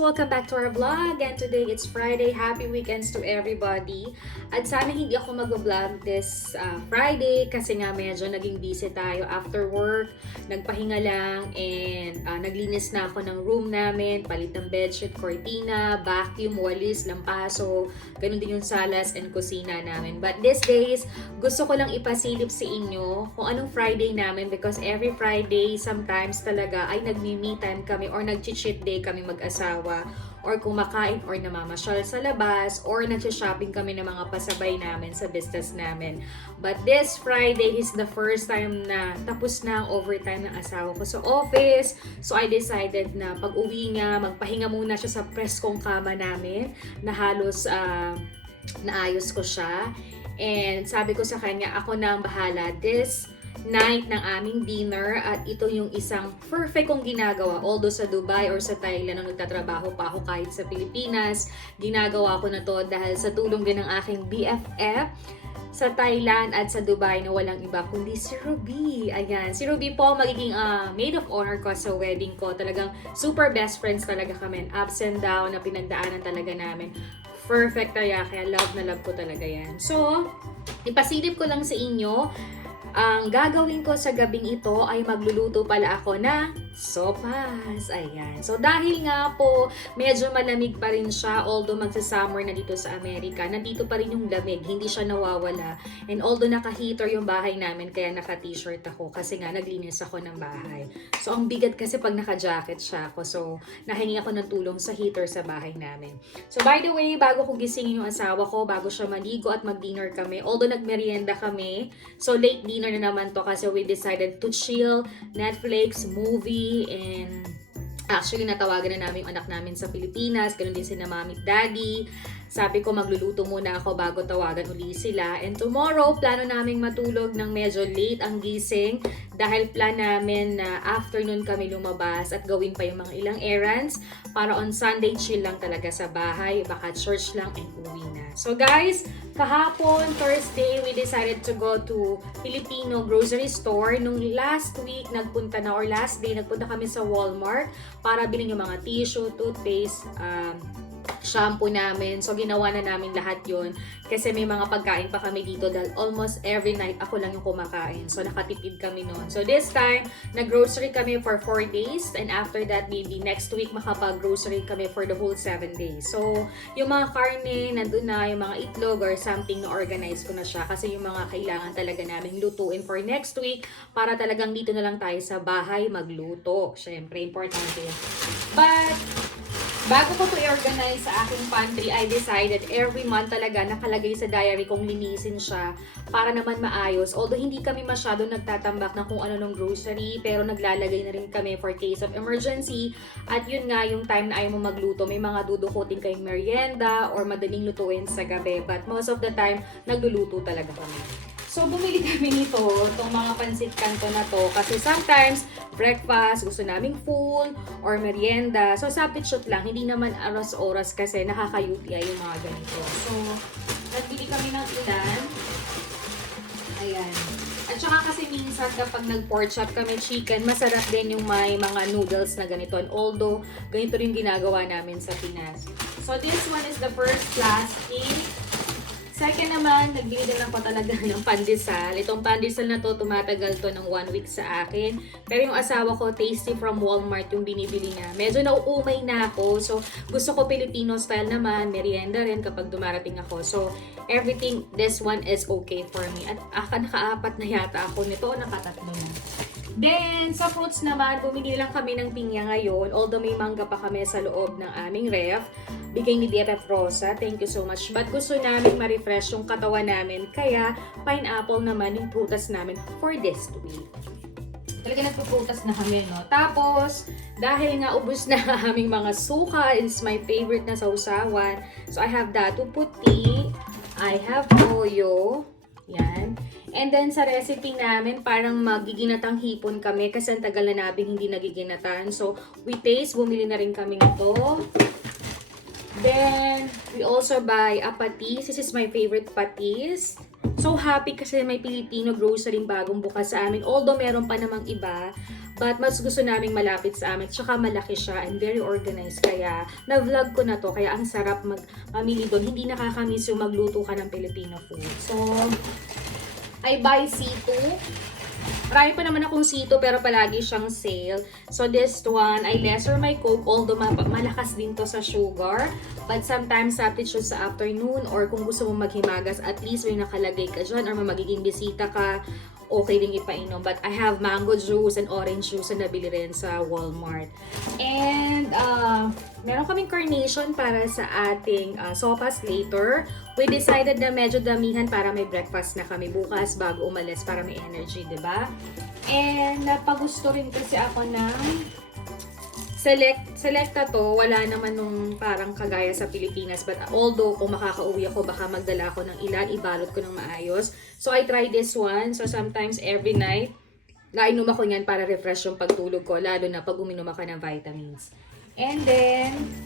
Welcome back to our vlog, and today it's Friday. Happy weekends to everybody. At sana hindi ako mag-vlog this Friday kasi nga medyo naging busy tayo after work. Nagpahinga lang and naglinis na ako ng room namin, palit ng bedsheet, cortina, vacuum, walis, lampaso, ganun din yung salas and kusina namin. But these days, gusto ko lang ipasilip sa inyo kung anong Friday namin because every Friday sometimes talaga ay nagmi-me time kami or nag-cheat day kami mag-asawa or kumakain or namamasyal sa labas or nagsha-shopping kami ng mga pasabay namin sa business namin. But this Friday is the first time na tapos na ang overtime ng asawa ko sa office. So I decided na pag-uwi nga, magpahinga muna siya sa preskong kama namin na halos naayos ko siya. And sabi ko sa kanya, ako na ang bahala this night ng aming dinner at ito yung isang perfect kong ginagawa. Although sa Dubai or sa Thailand nung nagtatrabaho pa ako kahit sa Pilipinas, ginagawa ko na to dahil sa tulong din ng aking BFF sa Thailand at sa Dubai na walang iba kundi si Ruby. Ayan, si Ruby po magiging maid of honor ko sa wedding ko. Talagang super best friends talaga kami. Ups and down na pinagdaanan talaga namin. Perfect talaga, kaya love na love ko talaga yan. So, ipasilip ko lang sa inyo, ang gagawin ko sa gabing ito ay magluluto pala ako na sopas. Ayan. So dahil nga po medyo malamig pa rin siya, although magsa-summer na dito sa Amerika, nandito pa rin yung lamig, hindi siya nawawala. And although naka-heater yung bahay namin, kaya naka-t-shirt ako kasi nga naglinis ako ng bahay. So ang bigat kasi pag naka-jacket siya ako. So nahingi ako ng tulong sa heater sa bahay namin. So by the way, bago ko gisingin yung asawa ko, bago siya maligo at mag-dinner kami, although nagmerienda kami, so late dinner na naman to kasi we decided to chill, Netflix, movie, and actually natawagan na namin yung anak namin sa Pilipinas, ganun din sina mami at daddy. Sabi ko magluluto muna ako bago tawagan uli sila. And tomorrow, plano namin matulog ng medyo late ang gising dahil plan namin na afternoon kami lumabas at gawin pa yung mga ilang errands para on Sunday chill lang talaga sa bahay, baka church lang and uwi na. So guys, kahapon, Thursday, we decided to go to Filipino grocery store. Nung last week, nagpunta na or last day, nagpunta kami sa Walmart para bilhin yung mga tissue, toothpaste, shampoo namin. So, ginawa na namin lahat yun. Kasi may mga pagkain pa kami dito dahil almost every night ako lang yung kumakain. So, nakatipid kami noon. So, this time, nag-grocery kami for 4 days. And after that, maybe next week, makapag-grocery kami for the whole 7 days. So, yung mga karne, nandun na. Yung mga itlog or something, na-organize ko na siya. Kasi yung mga kailangan talaga namin lutuin for next week para talagang dito na lang tayo sa bahay magluto. Siyempre, importante. But, bago ko to i-organize sa aking pantry, I decided every month talaga nakalagay sa diary kong linisin siya para naman maayos. Although hindi kami masyado nagtatambak ng kung ano ng grocery, pero naglalagay na rin kami for case of emergency. At yun nga, yung time na ayaw mo magluto, may mga dudukutin kayong merienda or madaling lutuin sa gabi. But most of the time, nagluluto talaga kami. So, bumili kami nito, itong mga pansit kanto na to. Kasi sometimes, breakfast, gusto naming full, or merienda. So, substitute lang. Hindi naman oras-oras kasi nakaka-UTI yung mga ganito. So, nagbili kami ng ilan. Ayan. At saka kasi minsan kapag nag-pork chop kami chicken, masarap din yung may mga noodles na ganito. And although, ganito rin ginagawa namin sa Pinas. So, this one is the first plastic. Second naman, nagbili din ako talaga ng pandesal. Itong pandesal na to, tumatagal to ng 1 week sa akin. Pero yung asawa ko, Tasty from Walmart yung binibili niya. Medyo nauumay na ako. So, gusto ko Filipino style naman. Merienda rin kapag dumarating ako. So, everything, this one is okay for me. At naka-4 na yata ako nito. Naka-3 na. Then, sa fruits naman, bumili lang kami ng pinya ngayon. Although may mangga pa kami sa loob ng aming ref. Bigay ni BFF Rosa. Thank you so much. But gusto namin ma-refresh yung katawan namin. Kaya, pineapple naman yung prutas namin for this week. Talaga nagpuprutas na kami, no? Tapos, dahil nga ubos na aming mga suka, it's my favorite na sausawan. So, I have datu puti. I have toyo. Yan. And then, sa recipe namin, parang magiginatang hipon kami kasi ang tagal na namin hindi nagiginatan. So, we taste, bumili na rin kami nito. Then, we also buy a patis. This is my favorite patis. So happy kasi may Filipino grocery bagong bukas sa amin. Although meron pa namang iba. But mas gusto naming malapit sa amin. Tsaka malaki siya and very organized. Kaya na-vlog ko na to. Kaya ang sarap mamili doon. Hindi nakakamiss yung magluto ka ng Filipino food. So, I buy C2. Marami pa naman akong C2 pero palagi siyang sale. So this one, I lesser my Coke. Although malakas din to sa sugar. But sometimes substitute sa afternoon or kung gusto mong maghimagas, at least may nakalagay ka dyan or magiging bisita ka, okay ding ipainom. But I have mango juice and orange juice na nabili rin sa Walmart. And meron kaming carnation para sa ating sopas later. We decided na medyo damihan para may breakfast na kami bukas bago umalis para may energy, diba? And napagusto rin kasi ako ng Selecta to, wala naman nung parang kagaya sa Pilipinas. But although kung makakauwi ako, baka magdala ako ng ilan, ibalot ko ng maayos. So I tried this one. So sometimes every night, nainom ako yan para refresh yung pagtulog ko. Lalo na pag uminom ako ng vitamins. And then,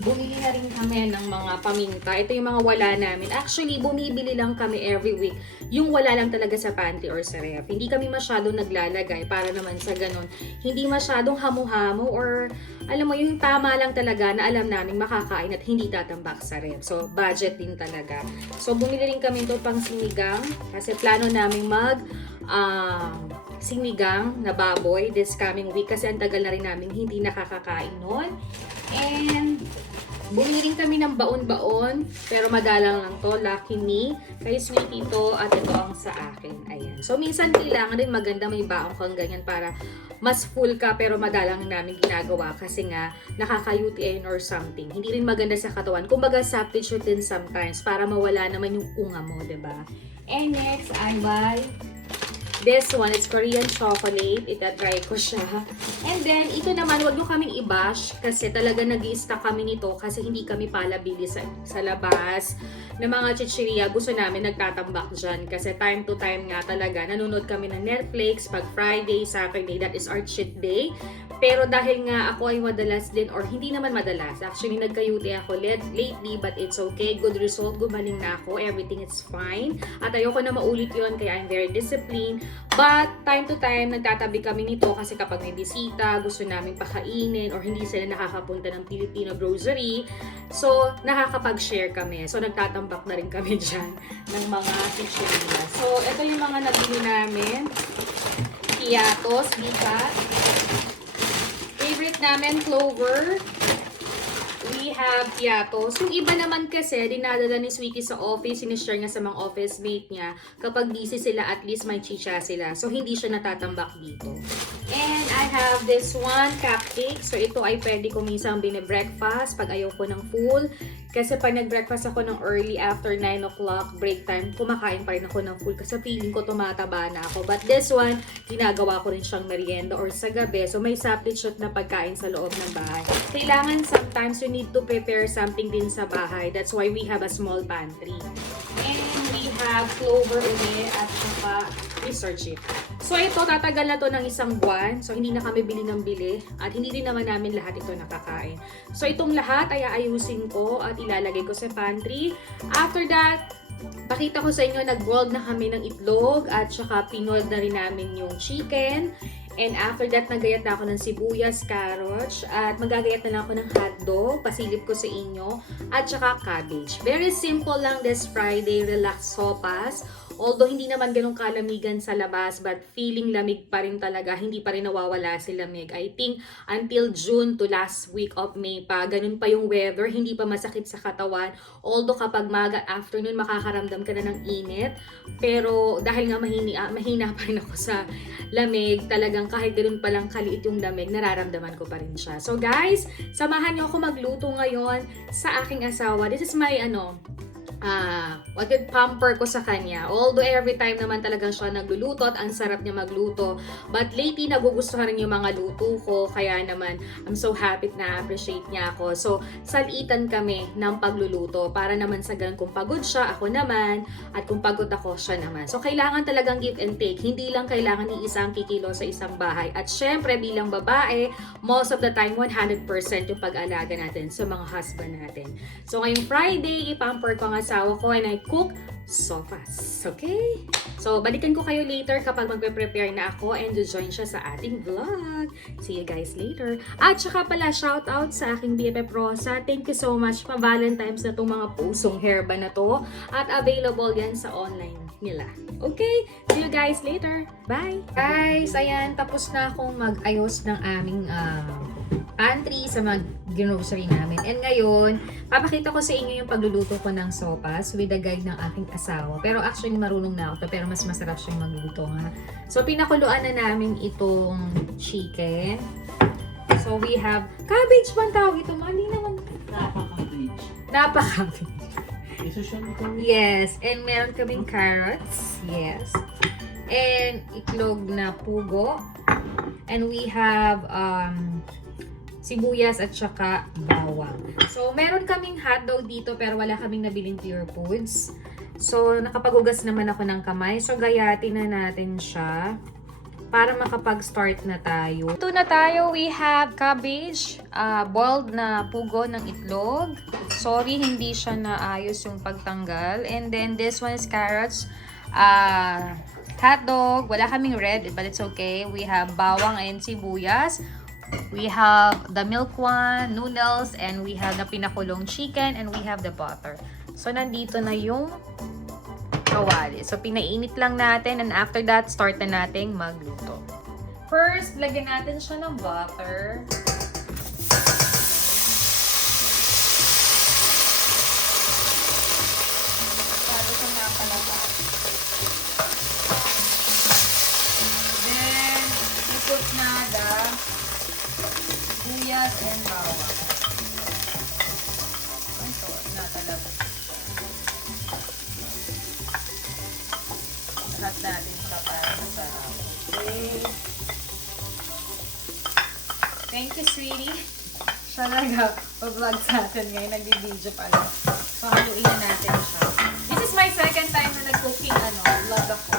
bumili na rin kami ng mga paminta. Ito yung mga wala namin. Actually, bumibili lang kami every week. Yung wala lang talaga sa pantry or sa ref. Hindi kami masyadong naglalagay para naman sa ganun. Hindi masyadong hamu-hamu or alam mo, yung tama lang talaga na alam namin makakain at hindi tatambak sa ref. So, budget din talaga. So, bumili rin kami ito pang sinigang kasi plano namin sinigang na baboy this coming week kasi ang tagal na rin namin hindi nakakakain noon. And bumili rin kami ng baon-baon pero madalang lang to. Lucky me. Kay Sweetie to at ito ang sa akin. Ayan. So minsan kailangan rin maganda may baon kang ganyan para mas full ka pero madalang namin ginagawa kasi nga nakaka-UTI or something. Hindi rin maganda sa katawan. Kumbaga substitute din sometimes para mawala naman yung unga mo, diba? And next, I buy this one, it's Korean chocolate. Ita-try ko siya. And then, ito naman, wag nyo kaming i-bash kasi talaga nag-i-stock kami nito kasi hindi kami palabili sa labas ng mga chichirya. Gusto namin nagtatambak dyan kasi time to time nga talaga. Nanonood kami ng Netflix pag Friday, Saturday, that is our cheat day. Pero dahil nga ako ay madalas din, or hindi naman madalas, actually nagka-UTI ako lately, but it's okay. Good result, gumaling na ako. Everything is fine. At ayoko na maulit yon kaya I'm very disciplined. But time to time, nagtatabi kami nito kasi kapag may bisita, gusto namin pakainin or hindi sila nakakapunta ng Filipino grocery. So, nakakapag-share kami. So, nagtatambak na rin kami dyan ng mga chichirya. So, ito yung mga nabili namin. Piatos, bigat. Favorite namin, Clover. We have Piatos. Yung iba naman kasi, dinadala ni Sweetie sa office, sinishare niya sa mga office mate niya. Kapag busy sila, at least may chicha sila. So, hindi siya natatambak dito. And I have this one, cupcake. So, ito ay pwede ko minsan bine-breakfast pag ayaw ko ng full. Kasi pag nag-breakfast ako ng early after 9 o'clock break time, kumakain pa rin ako ng full kasi feeling ko tumataba na ako. But this one, ginagawa ko rin siyang merienda or sa gabi. So may substitute na pagkain sa loob ng bahay. Kailangan sometimes you need to prepare something din sa bahay. That's why we have a small pantry. And we have clover uli at saka research it. So ito, tatagal na to ng 1 buwan. So hindi na kami bili ng bili. At hindi rin naman namin lahat ito nakakain. So itong lahat ay aayusin ko at ilalagay ko sa pantry. After that, pakita ko sa inyo, nag-boiled na kami ng itlog at saka pinold na rin namin yung chicken. And after that, nagayat na ako ng sibuyas, carrots, at magagayat na lang ako ng hotdog, pasilip ko sa inyo, at saka cabbage. Very simple lang this Friday, relax sopas. Although hindi naman ganun kalamigan sa labas, but feeling lamig pa rin talaga, hindi pa rin nawawala si lamig. I think until June to last week of May pa, ganun pa yung weather, hindi pa masakit sa katawan. Although kapag maga afternoon, makakaramdam ka na ng init. Pero dahil nga mahina pa rin ako sa lamig, talagang kahit ganun palang kaliit yung lamig, nararamdaman ko pa rin siya. So guys, samahan niyo ako magluto ngayon sa aking asawa. This is my pamper ko sa kanya. Although every time naman talagang siya nagluluto at ang sarap niya magluto. But lately, nagugustuhan rin yung mga luto ko. Kaya naman, I'm so happy na appreciate niya ako. So, salitan kami ng pagluluto. Para naman sa ganun, kung pagod siya, ako naman. At kung pagod ako, siya naman. So, kailangan talagang give and take. Hindi lang kailangan ni isang kikilo sa isang bahay. At syempre, bilang babae, most of the time, 100% yung pag-alaga natin sa mga husband natin. So, ngayong Friday, ipamper ko ang asawa ko and I cook sopas. Okay? So, balikan ko kayo later kapag magpe-prepare na ako and join siya sa ating vlog. See you guys later. At saka pala, shout out sa aking BFF Rosa. Thank you so much. Pa-Valentine's na itong mga pusong hairband na to. At available yan sa online nila. Okay? See you guys later. Bye! Guys, ayan. Tapos na akong mag-ayos ng aming pantry sa mga grocery namin. And ngayon, papakita ko sa inyo yung pagluluto ko ng sopas with the guide ng aking asawa. Pero actually, marunong na ako to, pero mas masarap siyang magluto nga. So, pinakuluan na namin itong chicken. So, we have cabbage ba ang tawag ito? Mali naman. Napaka-cabbage. Napaka-cabbage. Isusyon ito. Yes. And meron kaming carrots. Yes. And itlog na pugo. And we have sibuyas at saka bawang. So, meron kaming hotdog dito pero wala kaming nabiling Pure Foods. So, nakapagugas naman ako ng kamay. So, gayatin na natin siya para makapag-start na tayo. Ito na tayo. We have cabbage, boiled na pugo ng itlog. Sorry, hindi siya naayos yung pagtanggal. And then, this one is carrots, hotdog. Wala kaming red, but it's okay. We have bawang and sibuyas. We have the milk one, noodles, and we have the pinakulong chicken, and we have the butter. So, nandito na yung kawali. So, pinainit lang natin, and after that, start na nating magluto. First, lagyan natin siya ng butter. Masyado siya napalabas. Then, ipot na the sibuyas and bawang. Ito, natalabas siya. Lahat natin siya para masarap. Okay. Thank you, sweetie. Siya nag-vlog sa atin ngayon. Nag-video pala. So, haluin na natin siya. This is my second time na nag-cooking vlog ako.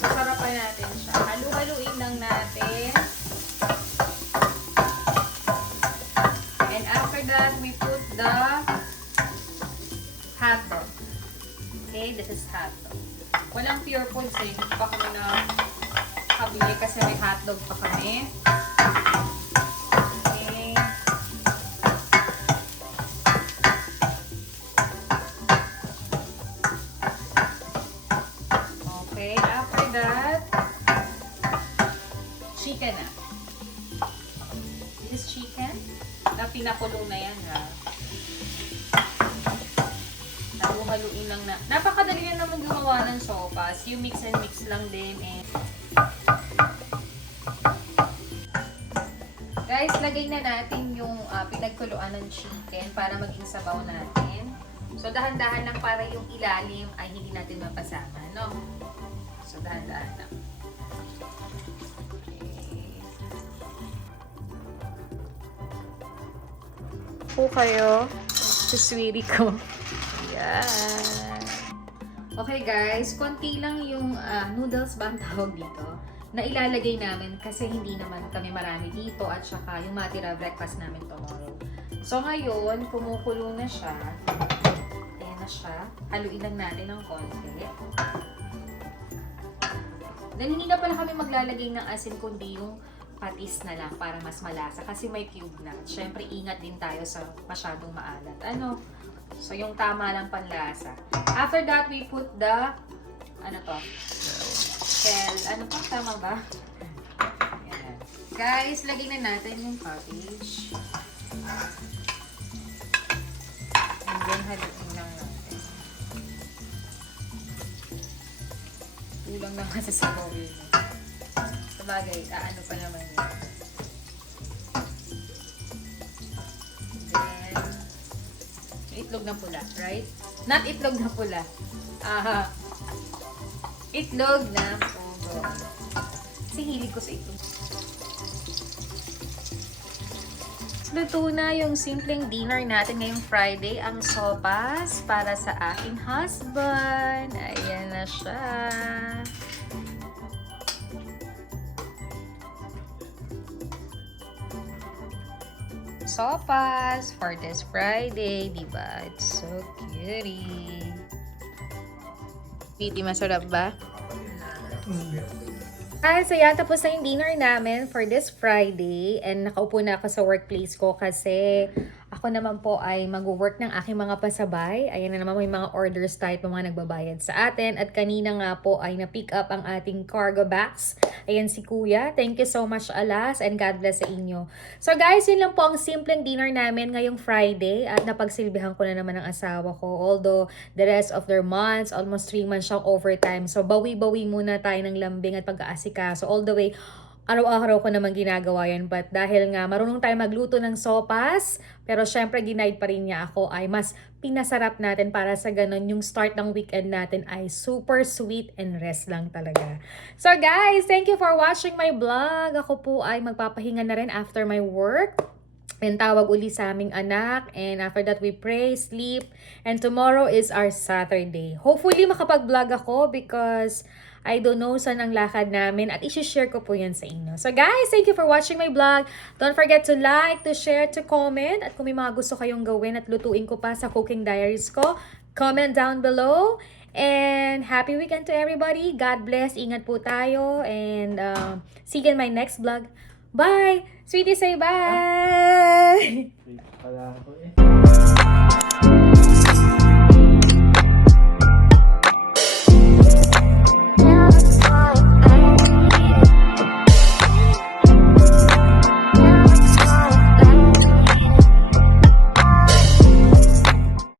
So, sarapan natin siya. Halu-haluin lang natin. That we put the hotdog. Okay, this is hotdog. Walang Pure Foods eh. Hindi pa kami na kabili kasi may hotdog pa kami. Okay. Okay, after that, chicken na. This is chicken. Na pinakulo na yan, ha? Halu-haluin lang na. Napakadali na naman gumawa ng sopas. You mix and mix lang din, eh. Guys, lagay na natin yung pinagkuluan ng chicken para maging sabaw natin. So, dahan-dahan lang para yung ilalim ay hindi natin mapasama, no? So, dahan-dahan lang. Po kayo sa sweetie ko. Yan. Okay guys, konti lang yung noodles ba ang tawag dito na ilalagay namin kasi hindi naman kami marami dito at saka yung matira breakfast namin tomorrow. So ngayon, kumukulo na siya. Ayan na siya. Haluin lang natin ng konti. Then hindi na pala kami maglalagay ng asin kundi yung patis na lang para mas malasa kasi may cube na. Siyempre, ingat din tayo sa masyadong maalat. So, yung tama lang panlasa. After that, we put the, shell. Tama ba? Yan. Guys, lagyan na natin yung cabbage. And then, haluin lang natin. Kulang lang kasi sa bawin. Sabagay, ano pa naman yun. Then, itlog na pula, right? Not itlog na pula. Itlog na pugo. Kasi hilig ko sa itlog. Luto na yung simpleng dinner natin ngayong Friday, ang sopas para sa aking husband. Ayan na siya. Sopas for this Friday, diba? It's so cutie. Sweetie, masarap ba? So yan, tapos na yung dinner namin for this Friday. And nakaupo na ako sa workplace ko kasi ako naman po ay mag-work ng aking mga pasabay. Ayan na naman, may mga orders tayo pa mga nagbabayad sa atin. At kanina nga po ay na-pick up ang ating cargo bags. Ayan si Kuya. Thank you so much, Alas, and God bless sa inyo. So guys, yun lang po ang simpleng dinner namin ngayong Friday. At napagsilbihan ko na naman ang asawa ko. Although the rest of their months, almost 3 months siyang overtime. So bawi-bawi muna tayo ng lambing at pag-aasikaso. All the way, araw-araw ko naman ginagawa yan. But dahil nga marunong tayo magluto ng sopas, pero syempre ginaid pa rin niya ako, ay mas pinasarap natin para sa ganun yung start ng weekend natin ay super sweet and rest lang talaga. So guys, thank you for watching my vlog. Ako po ay magpapahinga na rin after my work. And tawag uli sa aming anak. And after that, we pray, sleep. And tomorrow is our Saturday. Hopefully, makapag-vlog ako because I don't know saan ang lakad namin. At isi-share ko po yan sa inyo. So guys, thank you for watching my vlog. Don't forget to like, to share, to comment. At kung may mga gusto kayong gawin at lutuin ko pa sa cooking diaries ko, comment down below. And happy weekend to everybody. God bless. Ingat po tayo. And see you in my next vlog. Bye! Sweetie, say bye! Wait pala ako eh.